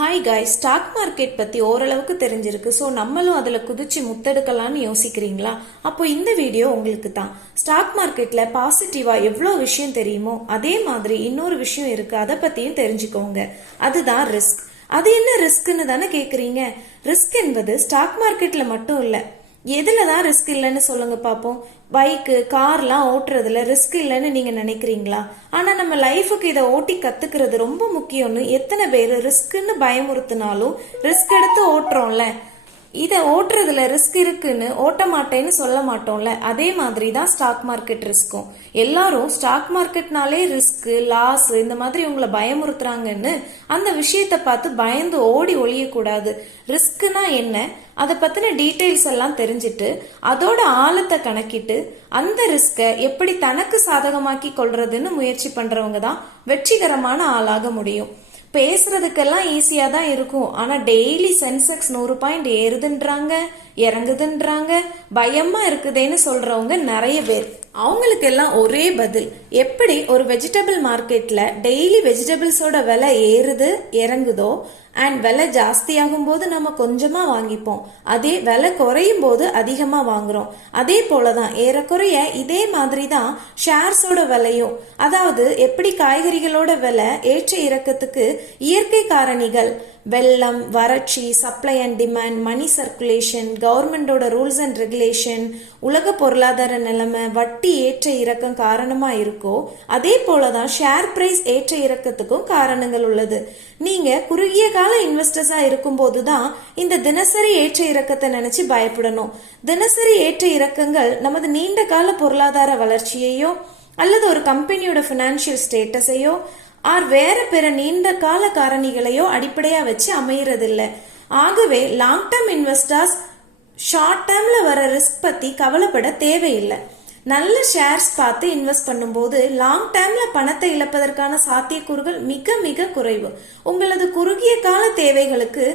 Hi guys, stock market பற்றி ஓரளவுக்கு தெரிஞ்சிருக்கு. ஸோ நம்மளும் அதில் குதிச்சு முத்தெடுக்கலான்னு யோசிக்கிறீங்களா? அப்போ இந்த வீடியோ உங்களுக்கு தான். ஸ்டாக் மார்க்கெட்டில் பாசிட்டிவாக எவ்வளோ விஷயம் தெரியுமோ அதே மாதிரி இன்னொரு விஷயம் இருக்குது, அதை பற்றியும் தெரிஞ்சுக்கோங்க. அதுதான் ரிஸ்க். அது என்ன ரிஸ்க்னு தானே கேட்குறீங்க? ரிஸ்க் என்பது ஸ்டாக் மார்க்கெட்டில் மட்டும் இல்லை. எதில் தான் ரிஸ்க் இல்லைன்னு சொல்லுங்க பார்ப்போம். பைக்கு கார்லாம் ஓட்டுறதுல ரிஸ்க் இல்லைன்னு நீங்கள் நினைக்கிறீங்களா? ஆனால் நம்ம லைஃபுக்கு இதை ஓட்டி கற்றுக்கிறது ரொம்ப முக்கியம்னு எத்தனை பேர் ரிஸ்க்குன்னு பயமுறுத்தினாலும் ரிஸ்க் எடுத்து ஓட்டுறோம்ல. இதை ஓட்டுறதுல ரிஸ்க் இருக்குன்னு ஓட்ட மாட்டேன்னு சொல்ல மாட்டோம்ல. அதே மாதிரி தான் ஸ்டாக் மார்க்கெட் ரிஸ்க்கும். எல்லாரும் ஸ்டாக் மார்க்கெட்னாலே ரிஸ்க்கு லாஸ் இந்த மாதிரி உங்களை பயமுறுத்துறாங்கன்னு அந்த விஷயத்தை பார்த்து பயந்து ஓடி ஒழியக்கூடாது. ரிஸ்க்குனா என்ன, அதை பற்றின டீட்டெயில்ஸ் எல்லாம் தெரிஞ்சுட்டு அதோட ஆழத்தை கணக்கிட்டு அந்த ரிஸ்கை எப்படி தனக்கு சாதகமாக்கி கொள்றதுன்னு முயற்சி பண்ணுறவங்க தான் வெற்றிகரமான ஆளாக முடியும். பேசுறதுக்கெல்லாம் ஈஸியா தான் இருக்கும், ஆனா டெய்லி சென்செக்ஸ் 100 பாயிண்ட் ஏறுதுன்றாங்க இறங்குதுன்றாங்க, பயமா இருக்குதேன்னு சொல்றவங்க நிறைய பேர். அவங்களுக்கு எல்லாம் ஒரே பதில், எப்படி ஒரு வெஜிடபிள் மார்க்கெட்ல டெய்லி வெஜிடபிள்ஸோட விலை ஏறுது இறங்குதோ அண்ட் விலை ஜாஸ்தியாகும் போது நம்ம கொஞ்சமா வாங்கிப்போம், அதே விலை குறையும் போது அதிகமா வாங்குறோம். அதே போலதான் ஏறக்குறைய இதே மாதிரி தான் ஷேர்ஸோட விலையும். அதாவது எப்படி காய்கறிகளோட விலை ஏற்ற இறக்கத்துக்கு இயற்கை காரணிகள், வெள்ளம், வறட்சி, supply and demand, money circulation, கவர்மெண்டோட ரூல்ஸ் அண்ட் ரெகுலேஷன், உலக பொருளாதார நிலைமை, வட்டி ஏற்ற இறக்கம் காரணமா இருக்கோ அதே போலதான் ஷேர் பிரைஸ் ஏற்ற இறக்கத்துக்கும் காரணங்கள் உள்ளது. நீங்க குறுகிய கால இன்வெஸ்டர்ஸா இருக்கும் போதுதான் இந்த தினசரி ஏற்ற இறக்கத்தை நினைச்சு பயப்படணும். தினசரி ஏற்ற இறக்கங்கள் நமது நீண்ட கால பொருளாதார வளர்ச்சியையோ அல்லது ஒரு கம்பெனியோட பினான்சியல் ஸ்டேட்டஸையோ ஆர் வேற பிற நீண்ட கால காரணிகளையோ அடிப்படையா வச்சு அமையறதில்லை. ஆகவே லாங் டேர்ம் இன்வெஸ்டர்ஸ் ஷார்ட் டேர்ம்ல வர ரிஸ்க் பத்தி கவலைப்பட தேவையில்லை. நல்ல ஷேர்ஸ் பார்த்து இன்வெஸ்ட் பண்ணும்போது லாங் டேர்ம்ல பணத்தை இழப்பதற்கான சாத்தியக்கூறுகள் மிக மிக குறைவு. உங்களது குறுகிய கால தேவைகளுக்கு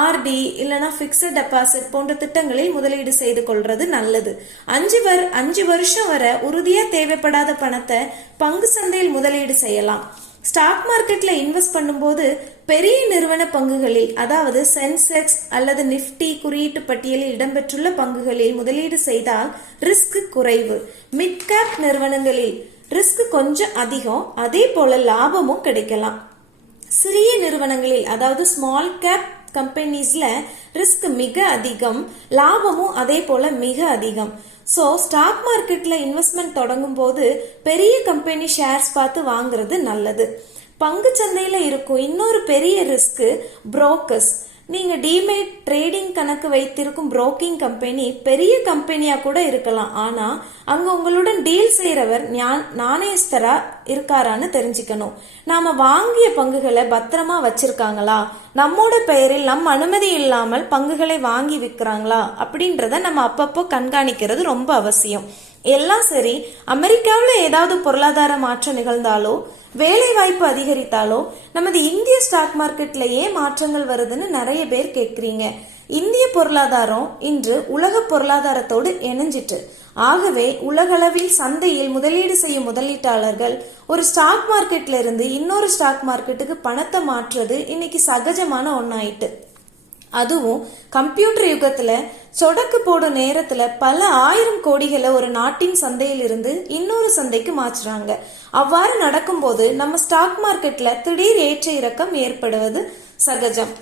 ஆர்டி இல்லைன்னா பிக்சட் டெபாசிட் போன்ற திட்டங்களில் முதலீடு செய்து கொள்றது நல்லது. 5 வருஷம் வரை உறுதியா தேவைப்படாத பணத்தை பங்கு சந்தையில் முதலீடு செய்யலாம். ஸ்டாக் மார்க்கெட்ல இன்வெஸ்ட் பண்ணும்போது பெரிய நிறுவன பங்குகளில், அதாவது சென்செக்ஸ் அல்லது நிப்டி குறியீட்டு பட்டியலில் இடம்பெற்றுள்ள பங்குகளில் முதலீடு செய்தால் ரிஸ்க் குறைவு. மிட் கேப் நிறுவனங்களில் ரிஸ்க் கொஞ்சம் அதிகம், அதே போல லாபமும் கிடைக்கலாம். சிறிய நிறுவனங்களில், அதாவது ஸ்மால் கேப் கம்பெனிஸ்ல ரிஸ்க் மிக அதிகம், லாபமும் அதே போல மிக அதிகம். ஸோ ஸ்டாக் மார்க்கெட்ல இன்வெஸ்ட்மெண்ட் தொடங்கும் போது பெரிய கம்பெனி ஷேர்ஸ் பார்த்து வாங்குறது நல்லது. பங்கு சந்தையில இருக்கும் இன்னொரு பெரிய ரிஸ்க் புரோக்கர்ஸ். நீங்க டிமேட் ட்ரேடிங் கணக்கு வைத்திருக்கும் புரோக்கிங் கம்பெனி பெரிய கம்பெனியா கூட இருக்கலாம், ஆனா அங்க உங்களுடன் டீல் செய்யறவர் நாணயஸ்தரா இருக்காரான்னு தெரிஞ்சுக்கணும். நாம வாங்கிய பங்குகளை பத்திரமா வச்சிருக்காங்களா, நம்மோட பெயரில் நம் அனுமதி இல்லாமல் பங்குகளை வாங்கி விற்கிறாங்களா அப்படின்றத நம்ம அப்பப்போ கண்காணிக்கிறது ரொம்ப அவசியம். எல்லாம் சரி, அமெரிக்காவில் ஏதாவது பொருளாதார மாற்றம் நிகழ்ந்தாலோ வேலை வாய்ப்பு அதிகரித்தாலோ நமது இந்திய ஸ்டாக் மார்க்கெட்ல ஏன் மாற்றங்கள் வருதுன்னு நிறைய பேர் கேட்குறீங்க. இந்திய பொருளாதாரம் இன்று உலக பொருளாதாரத்தோடு இணைஞ்சிட்டு, ஆகவே உலகளவில் சந்தையில் முதலீடு செய்யும் முதலீட்டாளர்கள் ஒரு ஸ்டாக் மார்க்கெட்ல இருந்து இன்னொரு ஸ்டாக் மார்க்கெட்டுக்கு பணத்தை மாற்றுறது இன்னைக்கு சகஜமான ஒன்னாயிட்டு. அதுவும் கம்ப்யூட்டர் யுகத்துல சொடக்கு போடும் நேரத்துல பல 1000 கோடிகளை ஒரு நாட்டின் சந்தையில் இருந்து இன்னொரு சந்தைக்கு மாற்றுறாங்க. அவ்வாறு நடக்கும்போது நம்ம ஸ்டாக் மார்க்கெட்ல திடீர் ஏற்ற இறக்கம் ஏற்படுவது சகஜம்.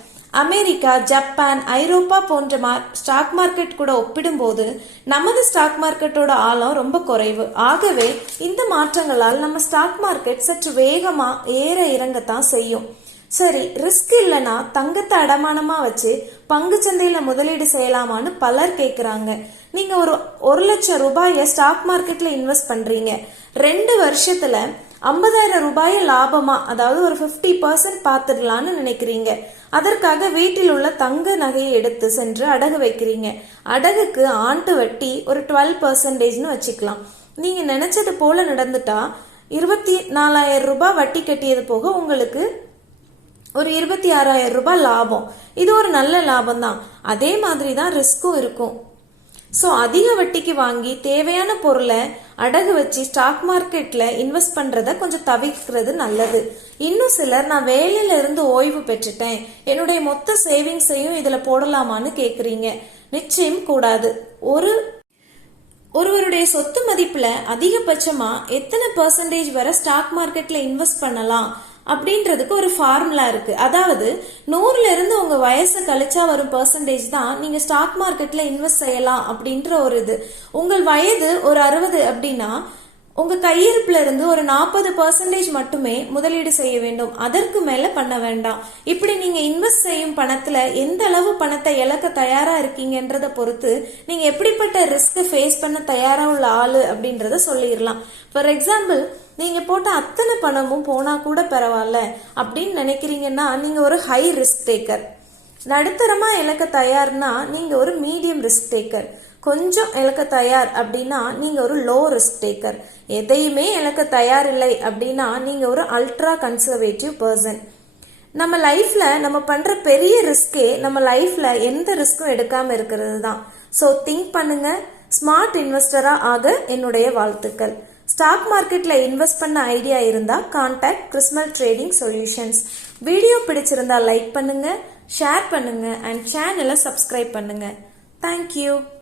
அமெரிக்கா, ஜப்பான், ஐரோப்பா போன்ற ஸ்டாக் மார்க்கெட் கூட ஒப்பிடும்போது நமது ஸ்டாக் மார்க்கெட்டோட ஆழம் ரொம்ப குறைவு. ஆகவே இந்த மாற்றங்களால் நம்ம ஸ்டாக் மார்க்கெட் சற்று வேகமா ஏற இறங்கத்தான் செய்யும். சரி, ரிஸ்க் இல்லைன்னா தங்கத்தை அடமானமா வச்சு பங்கு சந்தையில முதலீடு செய்யலாமான்னு பலர் கேட்குறாங்க. நீங்க ஒரு 1 லட்சம் ரூபாயை ஸ்டாக் மார்க்கெட்ல இன்வெஸ்ட் பண்றீங்க, 2 வருஷத்துல 50,000 ரூபாயை லாபமா, அதாவது ஒரு 50% பார்த்துடலான்னு நினைக்கிறீங்க. அதற்காக வீட்டில் உள்ள தங்க நகையை எடுத்து சென்று அடகு வைக்கிறீங்க. அடகுக்கு ஆண்டு வட்டி ஒரு 12%ன்னு வச்சுக்கலாம். நீங்க நினைச்சது போல நடந்துட்டா 24,000 ரூபாய் வட்டி கட்டியது போக உங்களுக்கு ஒரு 26,000 ரூபாய் லாபம். இது ஒரு நல்ல லாபம் தான். அதே மாதிரி தான் ரிஸ்க்கும் இருக்கும். ஸோ அதிக வட்டிக்கு வாங்கி தேவையான பொருளை அடகு வச்சு ஸ்டாக் மார்க்கெட்ல இன்வெஸ்ட் பண்றத கொஞ்சம் தவிர்க்கிறது நல்லது. இன்னும் சிலர் நான் வேலையில இருந்து ஓய்வு பெற்றுட்டேன், என்னுடைய மொத்த சேவிங்ஸையும் இதுல போடலாமான்னு கேக்குறீங்க. நிச்சயம் கூடாது. ஒருவருடைய சொத்து மதிப்புல அதிகபட்சமா எத்தனை பெர்சன்டேஜ் வரை ஸ்டாக் மார்க்கெட்ல இன்வெஸ்ட் பண்ணலாம் அப்படின்றதுக்கு ஒரு ஃபார்முலா இருக்கு. அதாவது 100ல இருந்து உங்க வயசை கழிச்சா வரும் பெர்சன்டேஜ் தான் நீங்க ஸ்டாக் மார்க்கெட்ல இன்வெஸ்ட் செய்யலாம் அப்படின்ற ஒரு இது. உங்கள் வயது ஒரு 60 அப்படின்னா உங்க கையிருப்புல இருந்து ஒரு 40% மட்டுமே முதலீடு செய்ய வேண்டும், அதற்கு மேல பண்ண வேண்டாம். இப்படி நீங்க இன்வெஸ்ட் செய்யும் பணத்துல எந்த அளவு பணத்தை இழக்க தயாரா இருக்கீங்கன்றத பொறுத்து நீங்க எப்படிப்பட்ட ரிஸ்க் ஃபேஸ் பண்ண தயாரா உள்ள ஆளு அப்படின்றத சொல்லிடலாம். ஃபார் எக்ஸாம்பிள், நீங்க போட்ட அத்தனை பணமும் போனா கூட பரவாயில்ல அப்படின்னு நினைக்கிறீங்கன்னா நீங்க ஒரு ஹை ரிஸ்க் டேக்கர். நடுத்தரமா இழக்க தயார்னா நீங்க ஒரு மீடியம் ரிஸ்க் டேக்கர். கொஞ்சம் இழக்க தயார் அப்படின்னா நீங்க ஒரு லோ ரிஸ்க் டேக்கர். எதையுமே இழக்க தயார் இல்லை அப்படின்னா நீங்க ஒரு அல்ட்ரா கன்சர்வேட்டிவ் பர்சன். நம்ம லைஃப்ல நம்ம பண்ற பெரிய ரிஸ்கே நம்ம லைஃப்ல எந்த ரிஸ்க்கும் எடுக்காம இருக்கிறது தான். ஸோ திங்க் பண்ணுங்க. ஸ்மார்ட் இன்வெஸ்டரா ஆக என்னுடைய வாழ்த்துக்கள். ஸ்டாக் மார்க்கெட்ல இன்வெஸ்ட் பண்ண ஐடியா இருந்தா கான்டாக்ட் கிறிஸ்மல் ட்ரேடிங் சொல்யூஷன்ஸ். வீடியோ பிடிச்சிருந்தா லைக் பண்ணுங்க, ஷேர் பண்ணுங்க அண்ட் சேனலை சப்ஸ்கிரைப் பண்ணுங்க. தேங்க்யூ.